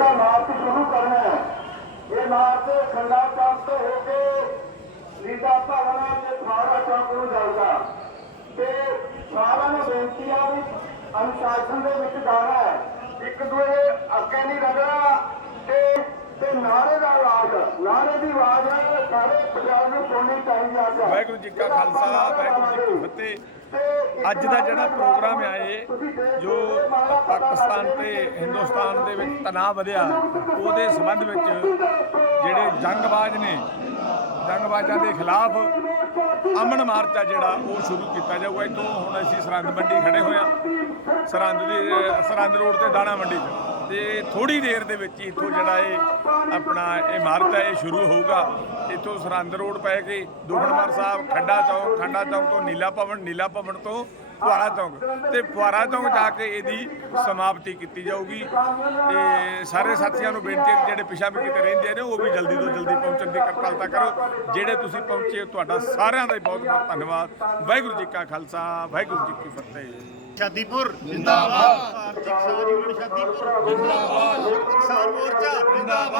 ਜਿਹੜਾ ਮਾਰਚ ਸ਼ੁਰੂ ਕਰਨਾ ਹੈ, ਇਹ ਮਾਰਚ ਖੰਡਾ ਚੌਕ ਤੋਂ ਹੋ ਕੇ ਲੀਡਾ ਭਵਨ ਤੇ ਫਾਰਾ ਚੌਕ ਨੂੰ ਜਾਊਗਾ। ਤੇ ਸਾਰਿਆਂ ਨੂੰ ਬੇਨਤੀ ਆ ਵੀ ਅਨੁਸ਼ਾਸਨ ਦੇ ਵਿੱਚ ਜਾਣਾ ਹੈ। ਇੱਕ ਦੂਏ ਅੱਗੇ ਨਹੀਂ ਲੱਗਣਾ ਤੇ ਤੇ ਨਾਰੇ ਦਾ ਆਵਾਜ਼, ਨਾਰੇ ਦੀ ਆਵਾਜ਼ ਸਾਰੇ ਪੰਜਾਬ ਨੂੰ ਸੁਣਨੀ ਚਾਹੀਦੀ ਆ ਅੱਜ। ਵਾਹਿਗੁਰੂ ਜੀ ਕਾ ਖਾਲਸਾ, ਵਾਹਿਗੁਰੂ ਜੀ ਕੀ ਫਤਿਹ। ਅੱਜ ਦਾ ਜਿਹੜਾ ਪ੍ਰੋਗਰਾਮ ਆ ਇਹ, ਜੋ ਪਾਕਿਸਤਾਨ ਤੇ ਹਿੰਦੁਸਤਾਨ ਦੇ ਵਿੱਚ ਤਣਾਅ ਵਧਿਆ, ਉਹਦੇ ਸੰਬੰਧ ਵਿੱਚ ਜਿਹੜੇ ਜੰਗਬਾਜ਼ ਨੇ, ਜੰਗਬਾਜ਼ਾਂ ਦੇ ਖਿਲਾਫ ਅਮਨ ਮਾਰਚ ਆ ਜਿਹੜਾ, ਉਹ ਸ਼ੁਰੂ ਕੀਤਾ ਜਾਊਗਾ। ਇੱਥੋਂ ਹੁਣ ਅਸੀਂ ਸਰਹੰਦ ਮੰਡੀ ਖੜੇ ਹੋਏ ਆ। ਸਰਹੰਦ ਦੀ, ਸਰਹੰਦ ਰੋਡ ਤੇ ਦਾਣਾ ਮੰਡੀ 'ਚ। ਤੇ ਥੋੜੀ ਦੇਰ ਦੇ ਵਿੱਚ ਹੀ ਇੱਥੋਂ ਜਿਹੜਾ ਇਹ ਆਪਣਾ ਇਮਾਰਤ ਹੈ, ਇਹ ਸ਼ੁਰੂ ਹੋਊਗਾ। ਇੱਥੋਂ ਸਰਹੰਦ ਰੋਡ ਪੈ ਕੇ ਦੁਖਨਵਾਰ ਸਾਹਿਬ, ਖੰਡਾ ਚੌਕ ਖੰਡਾ ਚੌਕ ਤੋਂ ਨੀਲਾ ਭਵਨ ਨੀਲਾ ਭਵਨ ਤੋਂ ਫੁਆਰਾ ਚੌਂਕ। ਤੇ ਫੁਆਰਾ ਚੌਂਕ ਜਾ ਕੇ ਇਹਦੀ ਸਮਾਪਤੀ ਕੀਤੀ ਜਾਊਗੀ। ਤੇ ਸਾਰੇ ਸਾਥੀਆਂ ਨੂੰ ਬੇਨਤੀ ਹੈ ਕਿ ਜਿਹੜੇ ਪਿਛਾ ਵੀ ਕਿਤੇ ਰਹਿੰਦੇ ਨੇ, ਉਹ ਵੀ ਜਲਦੀ ਤੋਂ ਜਲਦੀ ਪਹੁੰਚਣ ਦੀ ਕਿਰਪਾਲਤਾ ਕਰੋ। ਜਿਹੜੇ ਤੁਸੀਂ ਪਹੁੰਚੇ ਤੁਹਾਡਾ ਸਾਰਿਆਂ ਦਾ ਹੀ ਬਹੁਤ ਬਹੁਤ ਧੰਨਵਾਦ। ਵਾਹਿਗੁਰੂ ਜੀ ਕਾ ਖਾਲਸਾ, ਵਾਹਿਗੁਰੂ ਜੀ ਕੀ ਫਤਿਹ। ਸ਼ਾਦੀਪੁਰ, ਜਿੰਦਾਬਾਦ। ਯੂਨੀਅਨ ਸ਼ਾਦੀਪੁਰ ਜਿੰਦਾਬਾਦ। ਕਿਸਾਨ ਮੋਰਚਾ ਜਿੰਦਾਬਾਦ।